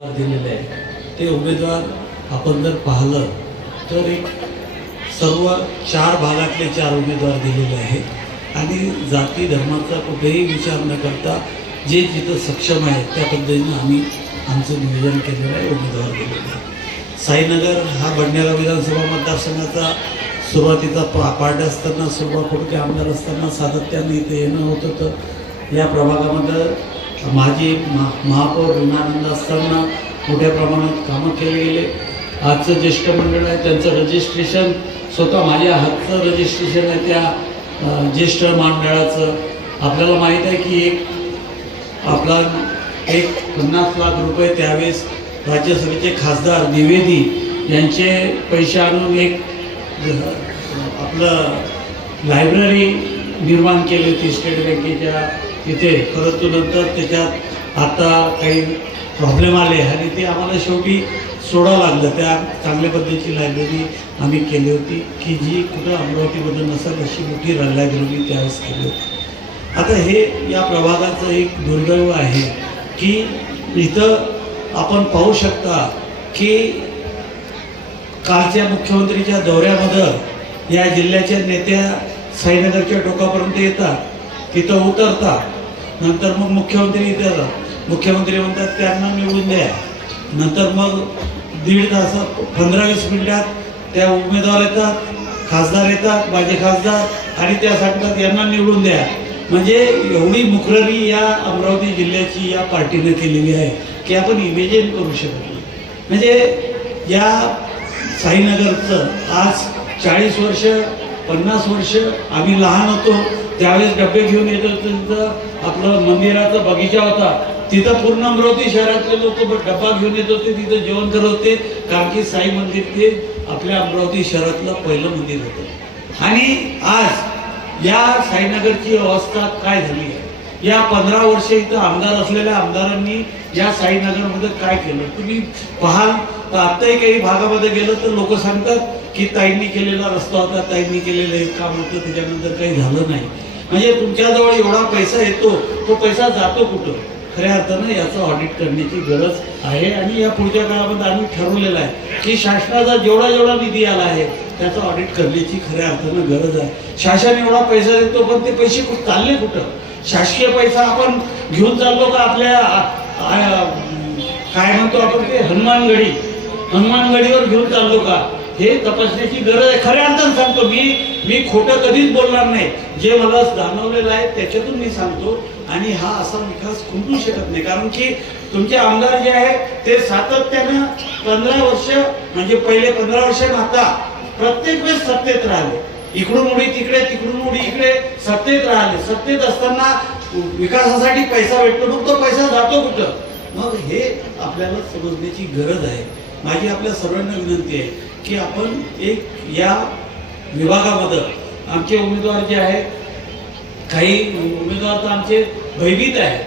दिलेले आहे ते उमेदवार आपण जर पाहिलं तर एक सर्व 4 भागातले 4 उमेदवार दिलेले आहेत आणि जाती धर्माचा कुठेही विचार न करता जे जिथं सक्षम आहे त्या पद्धतीने आम्ही आमचं नियोजन केलेलं आहे, उमेदवार दिलेले आहे। साईनगर हा बडनेरा विधानसभा मतदारसंघाचा सुरुवातीचा पार्ट असताना सुरुवात फडके आमदार असताना सातत्याने इथे येणं होत होतं। या प्रभागामध्ये माजी महापौर विनानंद असताना मोठ्या प्रमाणात कामं केले गेले। आजचं ज्येष्ठ मंडळ आहे त्यांचं रजिस्ट्रेशन स्वतः माझ्या हातचं रजिस्ट्रेशन आहे त्या ज्येष्ठ मंडळाचं। आपल्याला माहीत आहे की आपला 50 लाख रुपये त्यावेळेस राज्यसभेचे खासदार द्विवेदी यांचे पैसे आणून एक आपलं लायब्ररी निर्माण केली होती स्टेट बँकेच्या तिथे, परंतु नंतर त्याच्यात आता काही प्रॉब्लेम आले आणि ते आम्हाला शेवटी सोडावं लागलं। त्या चांगल्या पद्धतीची लायब्ररी आम्ही केली होती की जी कुठं अमरावतीमध्ये नसेल अशी मोठी लायब्ररी त्यावेळेस केली होती। आता हे या प्रभागाचं एक दुर्दैव आहे की इथं आपण पाहू शकता की कालच्या मुख्यमंत्रीच्या दौऱ्यामध्ये या जिल्ह्याच्या नेत्या साईनगरच्या टोकापर्यंत येतात, तिथं उतरतात, नंतर मग मुख्यमंत्री येतात, मुख्यमंत्री म्हणतात त्यांना निवडून द्या, नंतर मग 1.5 तासात 15-20 मिनिटात त्या उमेदवार येतात, खासदार येतात, माझे खासदार, आणि त्या सांगतात यांना निवडून द्या। म्हणजे एवढी मुखररी या अमरावती जिल्ह्याची या पार्टीने केलेली आहे की आपण इमेजिन करू शकत नाही। म्हणजे या साईनगरचं आज 40 वर्ष 50 वर्ष आम्ही लहान होतो त्यावेळेस डबे घेऊन येत होतो, तिथं आपलं मंदिराचा बगीचा होता, तिथं पूर्ण अमरावती शहरातले लोक डब्बा घेऊन येत होते, तिथं जेवण करत होते, कारण की साई मंदिर ते आपल्या अमरावती शहरातलं पहिलं मंदिर होतं। आणि आज या साईनगरची अवस्था काय झाली आहे, या 15 वर्ष इथं आमदार असलेल्या आमदारांनी या साईनगरमध्ये काय केलं तुम्ही पाहाल तर आत्ताही काही भागामध्ये गेलं तर लोक सांगतात की ताईंनी केलेला रस्ता होता, ताईंनी केलेलं एक काम होतं, त्याच्यानंतर काही झालं नाही। म्हणजे तुमच्याजवळ एवढा पैसा येतो, तो पैसा जातो कुठं, खऱ्या अर्थानं याचं ऑडिट करण्याची गरज आहे। आणि या पुढच्या काळामध्ये आम्ही ठरवलेलं आहे की शासनाचा जेवढा निधी आला आहे त्याचं ऑडिट करण्याची खऱ्या अर्थानं गरज आहे। शासन एवढा पैसा देतो पण ते पैसे चालले कुठं, शासकीय पैसा आपण घेऊन चाललो का आपल्या काय म्हणतो आपण ते हनुमानगडीवर घेऊन चाललो का, हे तपासण्याची गरज आहे। खऱ्या अर्थानं सांगतो मी खोटं कधीच बोलणार नाही, जे मला जाणवलेलं आहे त्याच्यातून मी सांगतो। आणि हा असा विकास खुंटू शकत नाही, कारण की तुमचे आमदार जे आहे ते सातत्यानं 15 वर्ष म्हणजे पहिले 15 वर्ष आता प्रत्येक वेळेस सत्तेत राहिले, इकडून उडी तिकडे तिकडून उडी इकडे सत्तेत राहिले। सत्तेत असताना विकासासाठी पैसा भेटतो, मग तो पैसा जातो कुठं, मग हे आपल्याला समजण्याची गरज आहे। माझी आपल्या सर्वांना विनंती आहे की आपण एक या विभागामध्ये आमचे उमेदवार जे आहेत, काही उमेदवार तर आमचे भयभीत आहेत।